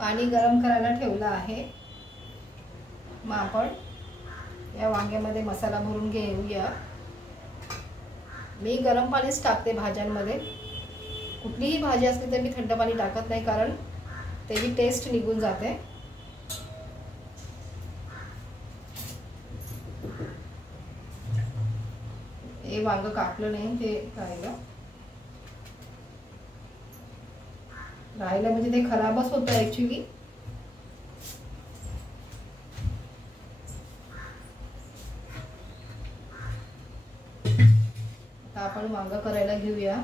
पाणी गरम करायला ठेवलं आहे। मग आपण या वांग्यामध्ये मसाला भरून घेऊया। मी गरम पाणीच टाकते भाज्यांमध्ये। कुठलीही भाजी असली तर मी थंड पाणी टाकत नाही, कारण त्याची टेस्ट निघून जाते। हे वांग कापलं नाही, ते राहिलं म्हणजे ते खराबच होतं ॲक्च्युली। आता आपण वांग करायला घेऊया।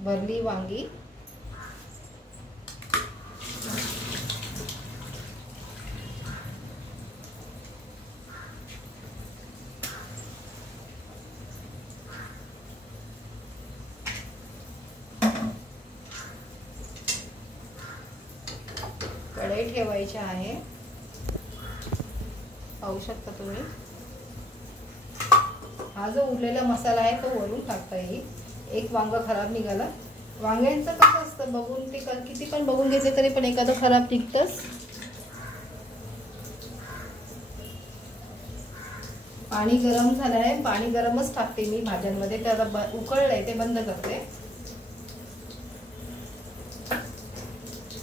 भरली वांगी, कढई ठेवायची आहे। पाहू शकता तुम्ही, हा जो उरलेला मसाला आहे तो वरून टाकता येईल। एक वांग खराब निघाला। वांग्यांचं कसं असतं, बघून ते किती पण बघून घेतले तरी पण एखादं खराब निघतंच। पाणी गरम झालंय, पाणी गरमच टाकते मी भाज्यांमध्ये। ते आता उकळलंय, ते बंद करते।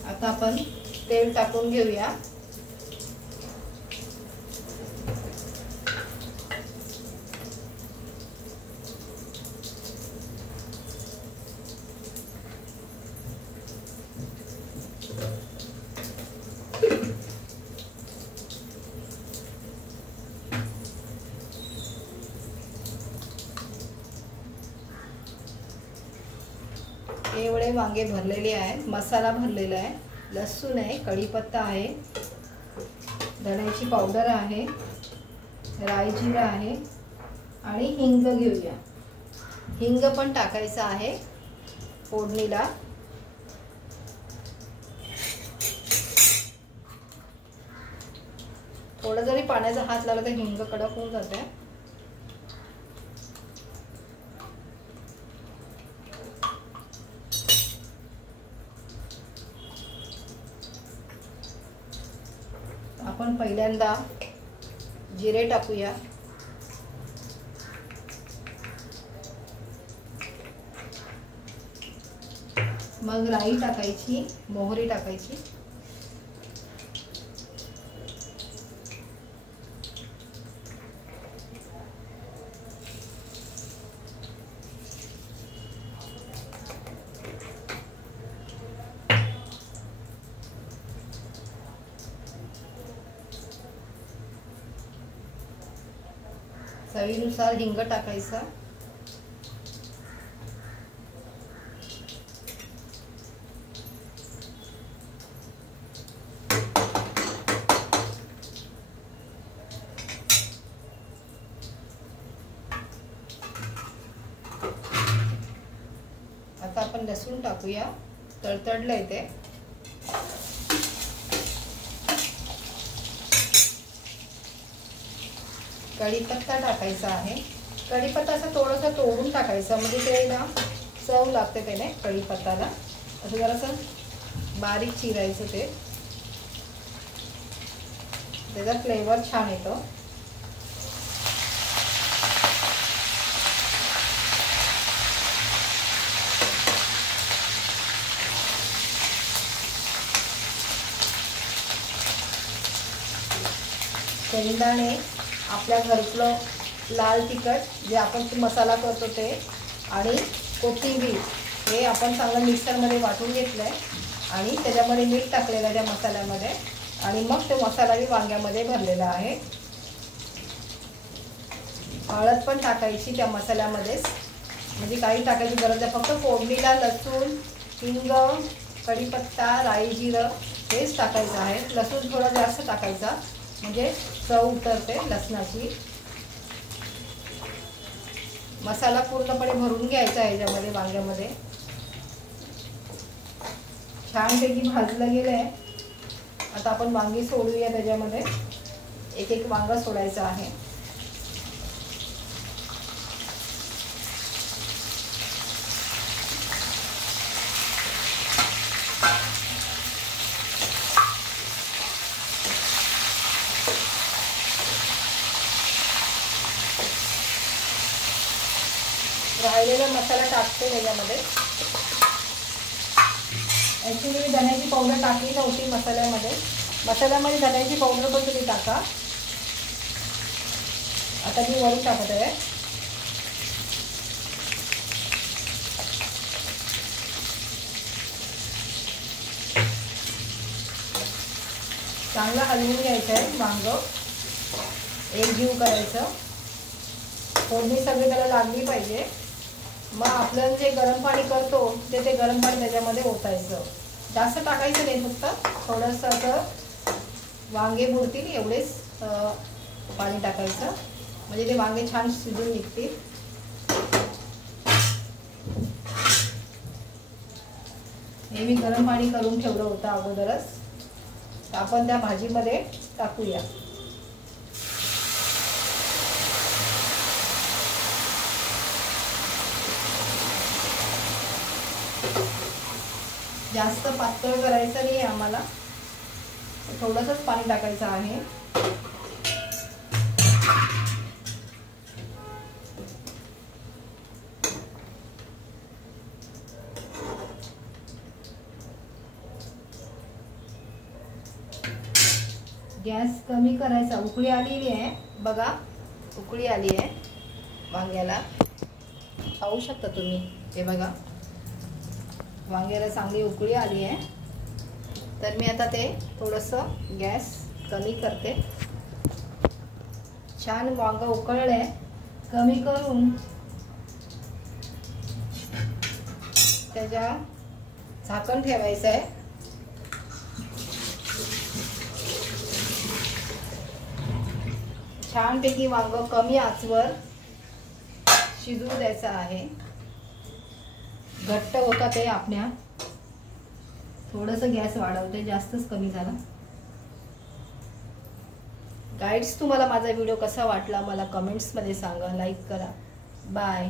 आता आपण तेल टाकून घेऊया। एवढे वांगे भरलेले आहेत। मसाला भरलेला आहे, लसूण आहे, कढीपत्ता आहे, धण्याची पावडर आहे, राई जिरा आहे आणि हिंग घेऊया। हिंग पण टाकायचं आहे फोडणीला। थोडा जरी पाण्याचा हात लागला तर हिंग कडक होऊन जाते। आपण पहिल्यांदा जिरे टाकूया, मग राई टाकायची, मोहरी टाकायची, चवीनुसार हिंग टाकायचा, आता आपण लसूण टाकूया। तडतडलंय ते। कढीपत्ता टाकायचा आहे। कढीपत्ता असं थोडंसं तोडून टाकायचं, म्हणजे ते ना चव लागते त्याने कढीपत्ताला। असं जरासं बारीक चिरायचं, ते त्याचा फ्लेवर छान येतो। शेंगदाणे, आपल्या घरचं लाल तिखट जे आपण मसाला करतो ते, आणि कोथिंबीर हे आपण चांगलं मिक्सरमध्ये वाटून घेतलंय आणि त्याच्यामध्ये मीठ टाकलेलं आहे त्या मसाल्यामध्ये, आणि मग तो मसाला मी वांग्यामध्ये भरलेला आहे। हळद पण टाकायची त्या मसाल्यामध्येच, म्हणजे काही टाकायची गरज नाही, फक्त फोडणीला लसूण, हिंग, कढीपत्ता, राई जिरं हेच टाकायचं आहे। लसूण थोडा जास्त टाकायचा, म्हणजे चव उतरते लसणाची। मसाला पूर्णपणे भरून घ्यायचा आहे याच्यामध्ये, वांग्यामध्ये। छानपैकी भाजलं गेलंय। आता आपण वांगी सोडूया त्याच्यामध्ये। एक एक वांगा सोडायचा आहे। राहिलेला मसाला टाकते त्याच्यामध्ये. ॲक्च्युली मी धण्याची पावडर टाकली नव्हती मसाल्यामध्ये. मसाल्यामध्ये धण्याची पावडर पण तुम्ही टाका. आता मी वरून टाकत आहे. चांगलं हलवून घ्यायचं आहे वांग, एकजीव करायचं. फोडणी सगळी त्याला लागली पाहिजे. मग आपलं जे गरम पाणी करतो ते गरम पाणी त्याच्यामध्ये ओतायचं. जास्त टाकायचं नाही, फक्त थोडंसं असं वांगे बुडतील एवढेच पाणी टाकायचं, म्हणजे ते वांगे छान शिजून निघतील. हे मी गरम पाणी करून ठेवलं होतं अगोदरच. आपण त्या भाजीमध्ये टाकूया. जास्त पातळ करायचं नाही आम्हाला, थोडंसंच पाणी टाकायचं आहे. गॅस कमी करायचा. उकळी आलेली आहे बघा, उकळी आली आहे वांग्याला. पाहू शकता तुम्ही, हे बघा वांग्याला चांगली उकळी आली आहे. तर मी आता ते थोडंसं गॅस कमी करते. छान वांग उकळलं आहे. कमी करून त्याच्या झाकण ठेवायचं आहे. छानपैकी वांग कमी आचवर शिजू द्यायचं आहे. घट्ट होता ते आपल्या. थोडंसं गॅस वाढवते, जास्तच कमी झाला. गाईड्स, तुम्हाला माझा व्हिडिओ कसा वाटला मला कमेंट्समध्ये सांगा. लाईक करा. बाय.